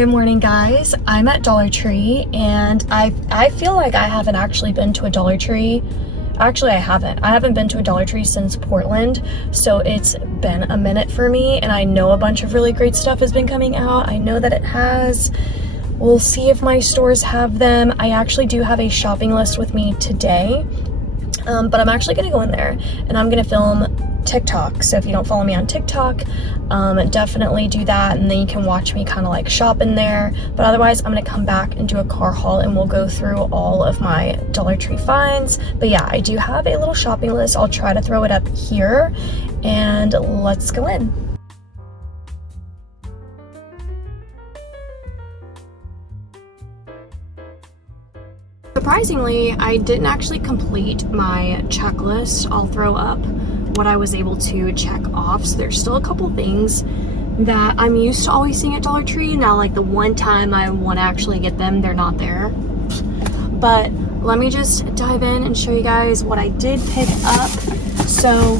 Good morning, guys. I'm at Dollar Tree and I feel like I haven't actually been to a Dollar Tree. Actually, I haven't been to a Dollar Tree since Portland, so it's been a minute for me, and I know a bunch of really great stuff has been coming out. I know that it has. We'll see if my stores have them. I actually do have a shopping list with me today, but I'm actually gonna go in there and I'm gonna film TikTok. So if you don't follow me on TikTok, definitely do that, and then you can watch me kind of like shop in there. But otherwise, I'm gonna come back and do a car haul and we'll go through all of my Dollar Tree finds. But yeah, I do have a little shopping list. I'll try to throw it up here and let's go in. Surprisingly, I didn't actually complete my checklist. I'll throw up what I was able to check off. So there's still a couple things that I'm used to always seeing at Dollar Tree. Now, like the one time I want to actually get them, they're not there. But let me just dive in and show you guys what I did pick up. So,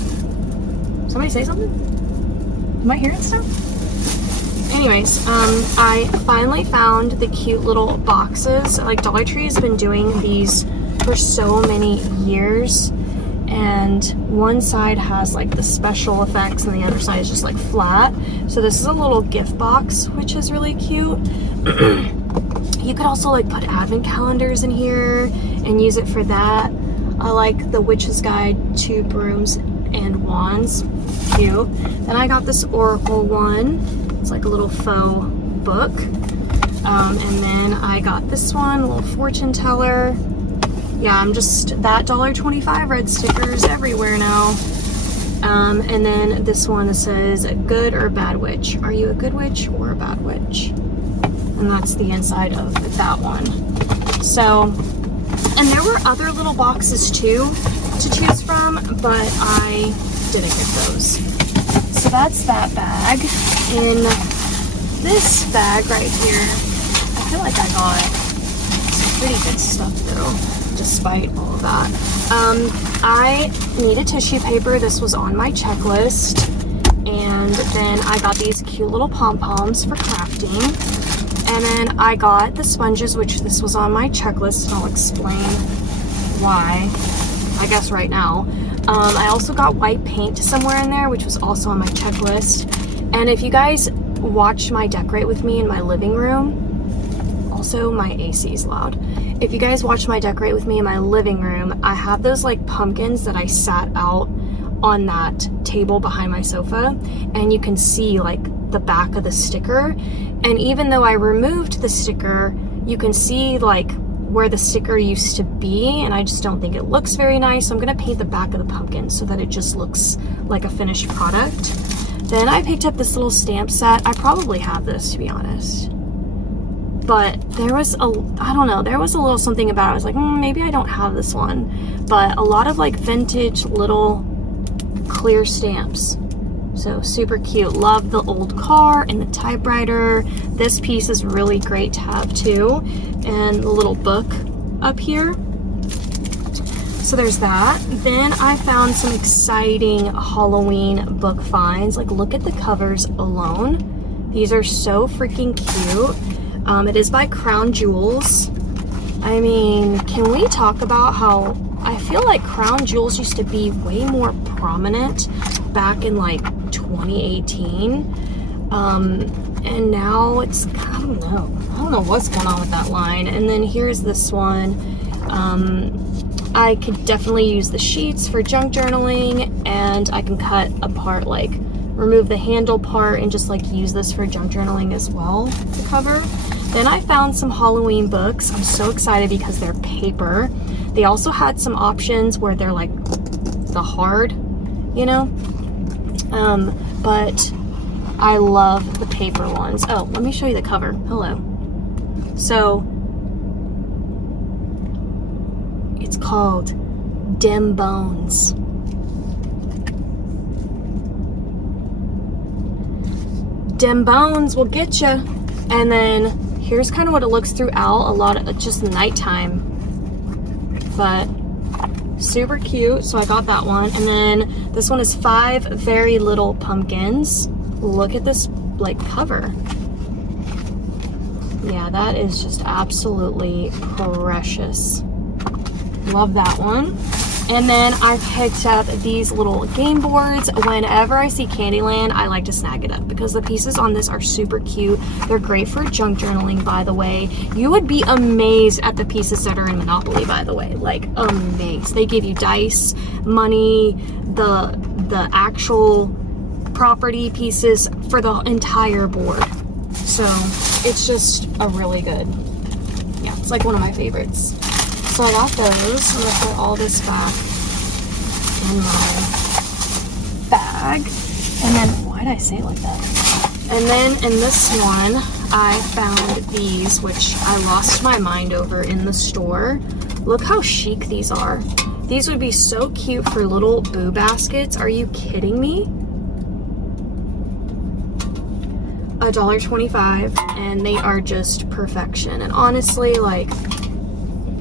somebody say something? Am I hearing stuff? Anyways, I finally found the cute little boxes. Like Dollar Tree has been doing these for so many years, and one side has like the special effects and the other side is just like flat. So this is a little gift box, which is really cute. You could also like put advent calendars in here and use it for that. I like the Witch's Guide to Brooms and Wands. Cute. Then I got this Oracle one. It's like a little faux book. And then I got this one, a little fortune teller. Yeah, I'm just that $1.25 red stickers everywhere now. And then this one that says good or bad witch. Are you a good witch or a bad witch? And that's the inside of that one. So, and there were other little boxes too to choose from, but I didn't get those. So that's that bag. In this bag right here, I feel like I got some pretty good stuff though, despite all of that. I need a tissue paper. This was on my checklist. And then I got these cute little pom-poms for crafting. And then I got the sponges, which this was on my checklist, and I'll explain why, I guess right now. I also got white paint somewhere in there, which was also on my checklist. And if you guys watch my decorate with me in my living room, also my AC is loud. If you guys watch my decorate with me in my living room, I have those like pumpkins that I sat out on that table behind my sofa, and you can see like the back of the sticker. And even though I removed the sticker, you can see like where the sticker used to be, and I just don't think it looks very nice. So I'm gonna paint the back of the pumpkin so that it just looks like a finished product. Then I picked up this little stamp set. I probably have this, to be honest. But there was I don't know, there was a little something about it. I was like, maybe I don't have this one. But a lot of like vintage little clear stamps. So super cute. Love the old car and the typewriter. This piece is really great to have too. And the little book up here. So there's that. Then I found some exciting Halloween book finds. Like, look at the covers alone. These are so freaking cute. It is by Crown Jewels. I mean, can we talk about how I feel like Crown Jewels used to be way more prominent back in like 2018. And now it's, I don't know what's going on with that line. And then here's this one. I could definitely use the sheets for junk journaling, and I can cut apart, like remove the handle part and just like use this for junk journaling as well, the cover. Then I found some Halloween books. I'm so excited because they're paper. They also had some options where they're like the hard, you know, but I love the paper ones. Oh, let me show you the cover. Hello. So it's called Dim Bones. Dim Bones will get you. And then here's kind of what it looks throughout. A lot of just nighttime, but super cute. So I got that one. And then this one is 5 Very Little Pumpkins. Look at this like cover. Yeah, that is just absolutely precious. Love that one. And then I picked up these little game boards. Whenever I see Candyland, I like to snag it up because the pieces on this are super cute. They're great for junk journaling, by the way. You would be amazed at the pieces that are in Monopoly, by the way. Like, amazed. They give you dice, money, the actual property pieces for the entire board. So it's just a really good, yeah, it's like one of my favorites. So I got those. I'm gonna put all this back in my bag. And then, why did I say it like that? And then in this one, I found these, which I lost my mind over in the store. Look how chic these are. These would be so cute for little boo baskets. Are you kidding me? $1.25, and they are just perfection. And honestly, like,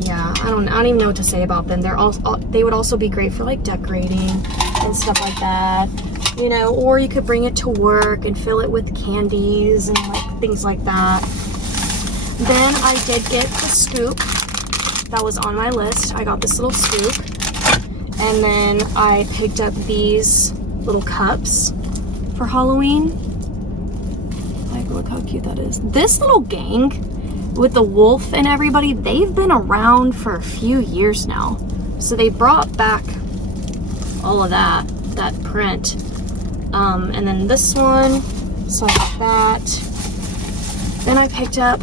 yeah, I don't even know what to say about them. They would also be great for like decorating and stuff like that, you know, or you could bring it to work and fill it with candies and like things like that. Then I did get the scoop that was on my list. I got this little scoop, and then I picked up these little cups for Halloween. Like, look how cute that is. This little gang with the wolf and everybody, they've been around for a few years now. So they brought back all of that print. And then this one, so I got that. Then I picked up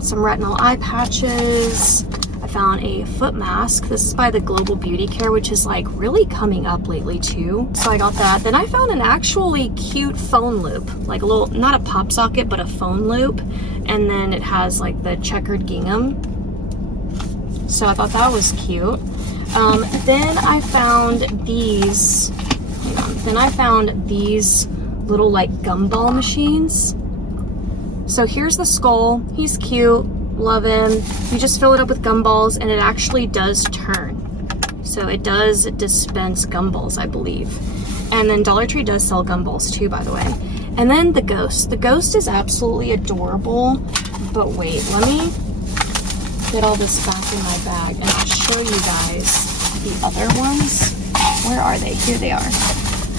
some retinol eye patches. I found a foot mask. This is by the Global Beauty Care, which is like really coming up lately too. So I got that. Then I found an actually cute phone loop, like a little, not a pop socket, but a phone loop. And then it has like the checkered gingham. So I thought that was cute. Then I found these, hang on. Then I found these little like gumball machines. So here's the skull. He's cute. Love him. You just fill it up with gumballs and it actually does turn. So it does dispense gumballs, I believe. And then Dollar Tree does sell gumballs too, by the way. And then the ghost. The ghost is absolutely adorable. But wait, let me get all this back in my bag and I'll show you guys the other ones. Where are they? Here they are.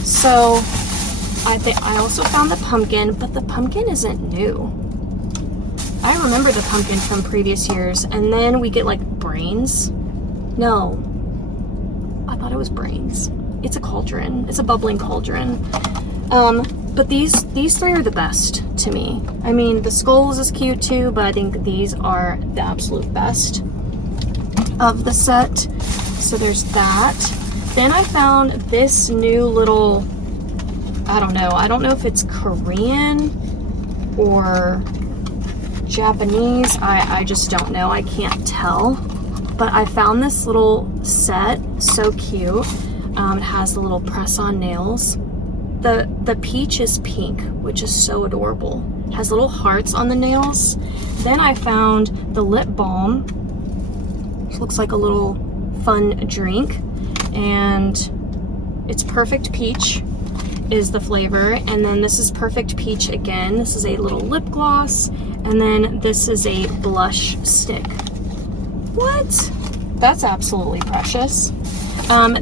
So I also found the pumpkin, but the pumpkin isn't new. I remember the pumpkin from previous years. And then we get like brains. No, I thought it was brains. It's a cauldron. It's a bubbling cauldron. But these three are the best to me. I mean, the skulls is cute too, but I think these are the absolute best of the set. So there's that. Then I found this new little, I don't know if it's Korean or Japanese. I just don't know. I can't tell. But I found this little set, so cute. It has the little press-on nails. The peach is pink, which is so adorable. It has little hearts on the nails. Then I found the lip balm, which looks like a little fun drink. And it's Perfect Peach is the flavor. And then this is Perfect Peach again. This is a little lip gloss. And then this is a blush stick. What? That's absolutely precious.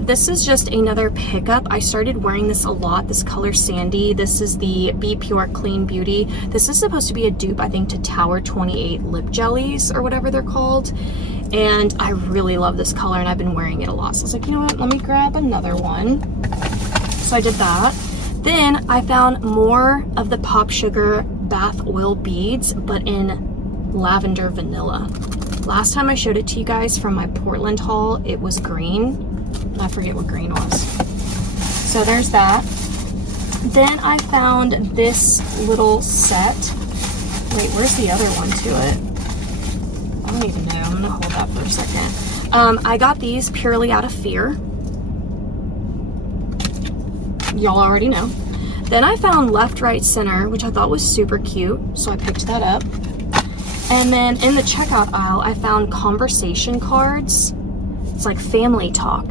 This is just another pickup. I started wearing this a lot, this color Sandy. This is the Be Pure Clean Beauty. This is supposed to be a dupe, I think, to Tower 28 lip jellies or whatever they're called. And I really love this color and I've been wearing it a lot. So I was like, you know what, let me grab another one. So I did that. Then I found more of the Pop Sugar bath oil beads, but in lavender vanilla. Last time I showed it to you guys from my Portland haul, it was green. I forget what green was. So there's that. Then I found this little set. Wait, where's the other one to it? I don't even know. I'm gonna hold that for a second. I got these purely out of fear. Y'all already know. Then I found Left, Right, Center, which I thought was super cute, so I picked that up. And then in the checkout aisle, I found conversation cards. It's like family talk.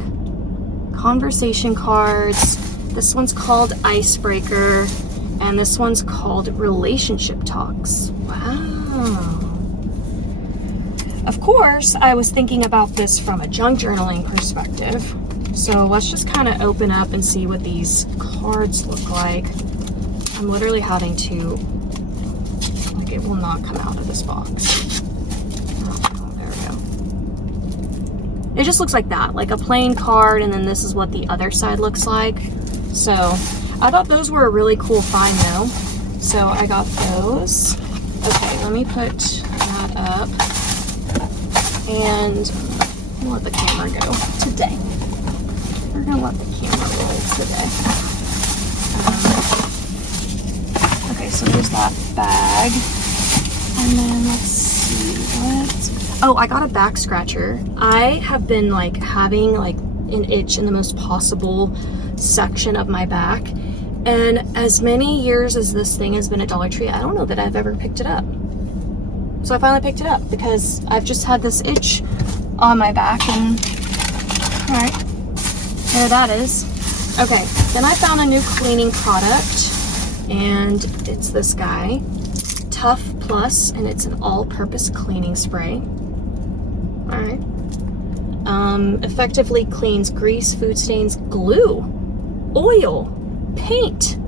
Conversation cards. This one's called Icebreaker, and this one's called Relationship Talks. Wow. Of course, I was thinking about this from a junk journaling perspective. So let's just kind of open up and see what these cards look like. I'm literally having to, like, it will not come out of this box. Oh, there we go. It just looks like that, like a plain card, and then this is what the other side looks like. So I thought those were a really cool find though. So I got those. Okay, let me put that up. And we'll let the camera go today. We're gonna let the camera roll today. Okay, so there's that bag. And then let's see what. Oh, I got a back scratcher. I have been like having like an itch in the most possible section of my back. And as many years as this thing has been at Dollar Tree, I don't know that I've ever picked it up. So I finally picked it up because I've just had this itch on my back, and all right, there that is. Okay, then I found a new cleaning product, and it's this guy, Tough Plus, and it's an all-purpose cleaning spray. All right. Effectively cleans grease, food stains, glue, oil, paint,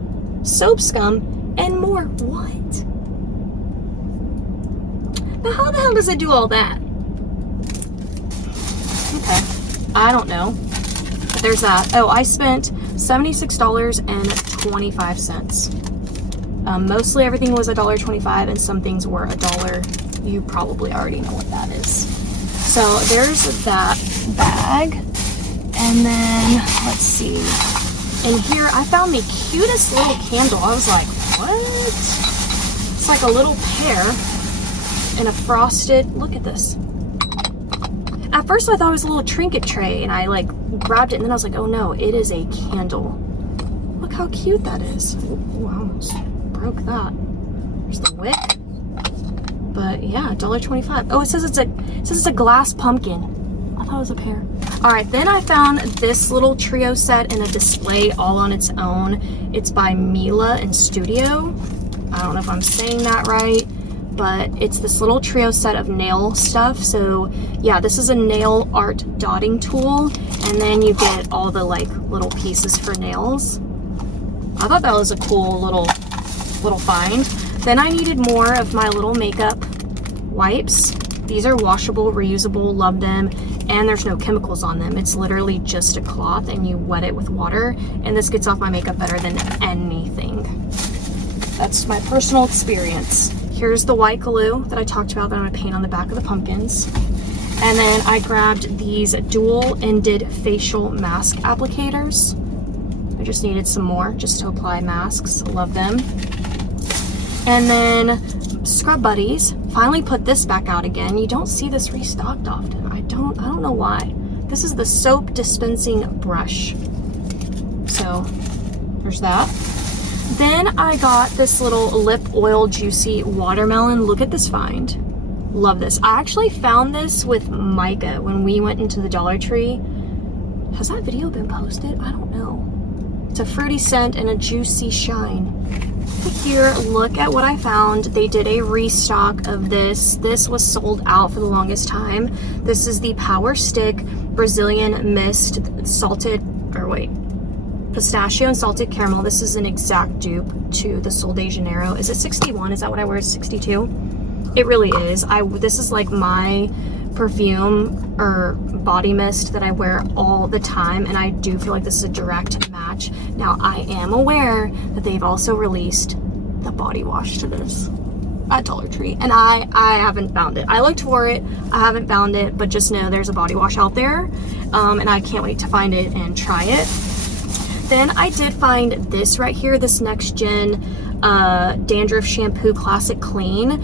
soap scum, and more. What? Now, how the hell does it do all that? Okay, I don't know. But there's that. Oh, I spent $76.25. Mostly everything was $1.25, and some things were $1. You probably already know what that is. So there's that bag. And then, let's see. In here, I found the cutest little candle. I was like, what? It's like a little pear. In a frosted, look at this. At first I thought it was a little trinket tray, and I like grabbed it, and then I was like, oh no, it is a candle. Look how cute that is. Ooh, I almost broke that. There's the wick. But yeah, $1.25. Oh, it says it's a glass pumpkin. I thought it was a pear. All right, then I found this little trio set in a display all on its own. It's by Mila and Studio. I don't know if I'm saying that right, but it's this little trio set of nail stuff. So yeah, this is a nail art dotting tool, and then you get all the like little pieces for nails. I thought that was a cool little find. Then I needed more of my little makeup wipes. These are washable, reusable, love them, and there's no chemicals on them. It's literally just a cloth, and you wet it with water, and this gets off my makeup better than anything. That's my personal experience. Here's the white glue that I talked about that I'm gonna paint on the back of the pumpkins. And then I grabbed these dual-ended facial mask applicators. I just needed some more just to apply masks. Love them. And then Scrub Buddies. Finally put this back out again. You don't see this restocked often. I don't know why. This is the soap dispensing brush. So there's that. Then I got this little lip oil juicy watermelon. Look at this find. Love this. I actually found this with Micah when we went into the Dollar Tree. Has that video been posted? I don't know. It's a fruity scent and a juicy shine. Here, look at what I found. They did a restock of this. This was sold out for the longest time. This is the Power Stick Brazilian Mist pistachio and salted caramel. This is an exact dupe to the Sol de Janeiro. Is it 61? Is that what I wear? 62? It really is. This is like my perfume or body mist that I wear all the time, and I do feel like this is a direct match. Now, I am aware that they've also released the body wash to this at Dollar Tree, and I haven't found it. I looked for it, I haven't found it, but just know there's a body wash out there, and I can't wait to find it and try it. Then I did find this right here, this Next Gen Dandruff Shampoo Classic Clean.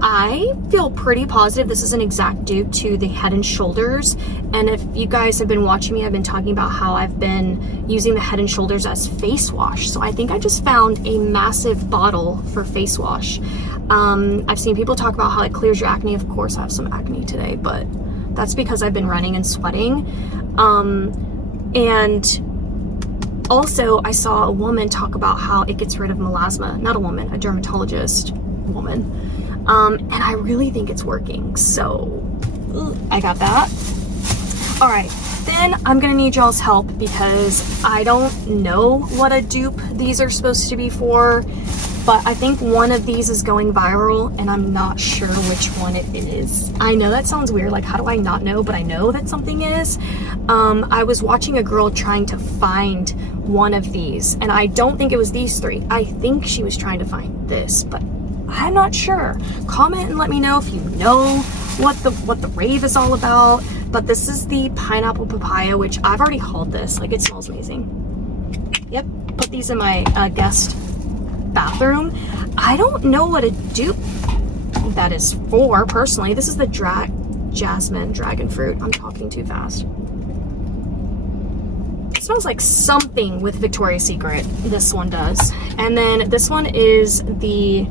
I feel pretty positive this is an exact dupe to the Head & Shoulders, and if you guys have been watching me, I've been talking about how I've been using the Head & Shoulders as face wash. So I think I just found a massive bottle for face wash. I've seen people talk about how it clears your acne. Of course I have some acne today, but that's because I've been running and sweating. And also I saw a woman talk about how it gets rid of melasma. Not a woman, a dermatologist woman. And I really think it's working, so I got that. All right, then I'm gonna need y'all's help because I don't know what a dupe these are supposed to be for, but I think one of these is going viral and I'm not sure which one it is. I know that sounds weird, like how do I not know, but I know that something is. I was watching a girl trying to find one of these, and I don't think it was these three. I think she was trying to find this, but I'm not sure. Comment and let me know if you know what the rave is all about. But this is the pineapple papaya, which I've already hauled this. Like, it smells amazing. Yep, put these in my guest bathroom. I don't know what a dupe that is for, personally. This is the jasmine dragon fruit. I'm talking too fast. It smells like something with Victoria's Secret. This one does. And then this one is the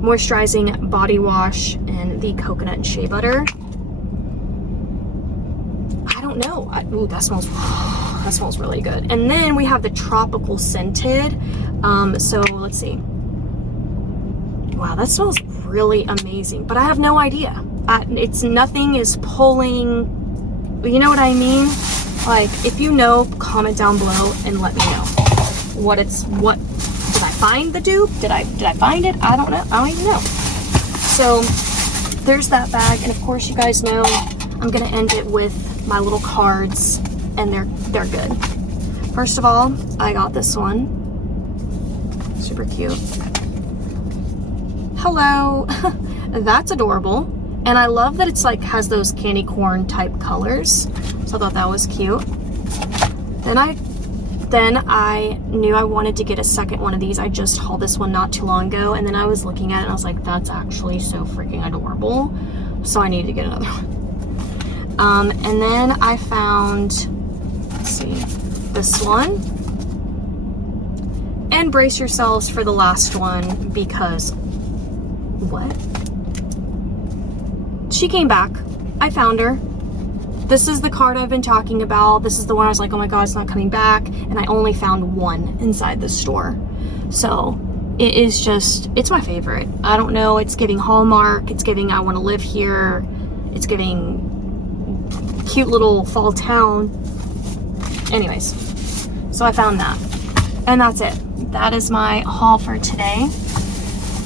moisturizing body wash and the coconut and shea butter. I don't know. Ooh, that smells really good. And then we have the tropical scented. So let's see. Wow, that smells really amazing, but I have no idea. Nothing is pulling, you know what I mean? Like, if you know, comment down below and let me know what did I find the dupe? Did I find it? I don't know. I don't even know. So there's that bag, and of course you guys know I'm gonna end it with my little cards, and they're good. First of all, I got this one. Super cute. Hello. That's adorable. And I love that it's like has those candy corn type colors. So I thought that was cute. Then I knew I wanted to get a second one of these. I just hauled this one not too long ago, and then I was looking at it and I was like, that's actually so freaking adorable. So I need to get another one. And then I found, let's see, this one. And brace yourselves for the last one because, what? She came back. I found her. This is the card I've been talking about. This is the one I was like, oh my God, it's not coming back. And I only found one inside the store. So it is just, it's my favorite. I don't know, it's giving Hallmark. It's giving I want to live here. It's giving cute little fall town. Anyways, so I found that. And that's it. That is my haul for today.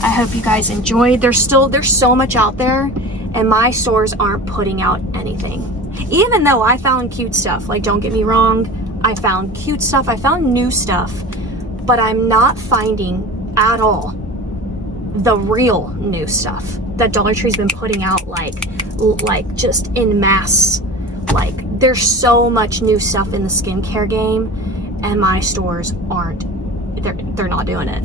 I hope you guys enjoyed. There's so much out there, and my stores aren't putting out anything. Even though I found cute stuff, like, don't get me wrong, I found cute stuff, I found new stuff, but I'm not finding at all the real new stuff that Dollar Tree's been putting out, like just in mass. Like, there's so much new stuff in the skincare game, and my stores aren't, they're not doing it.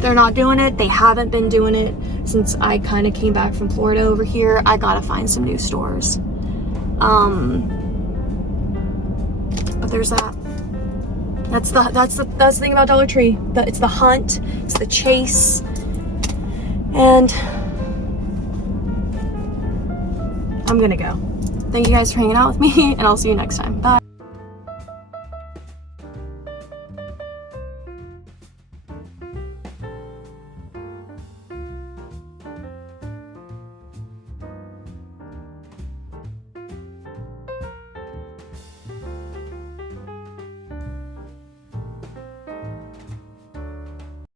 They're not doing it. They haven't been doing it since I kind of came back from Florida over here. I gotta find some new stores. But there's that. That's the thing about Dollar Tree. It's the hunt, it's the chase, and I'm gonna go. Thank you guys for hanging out with me, and I'll see you next time. Bye.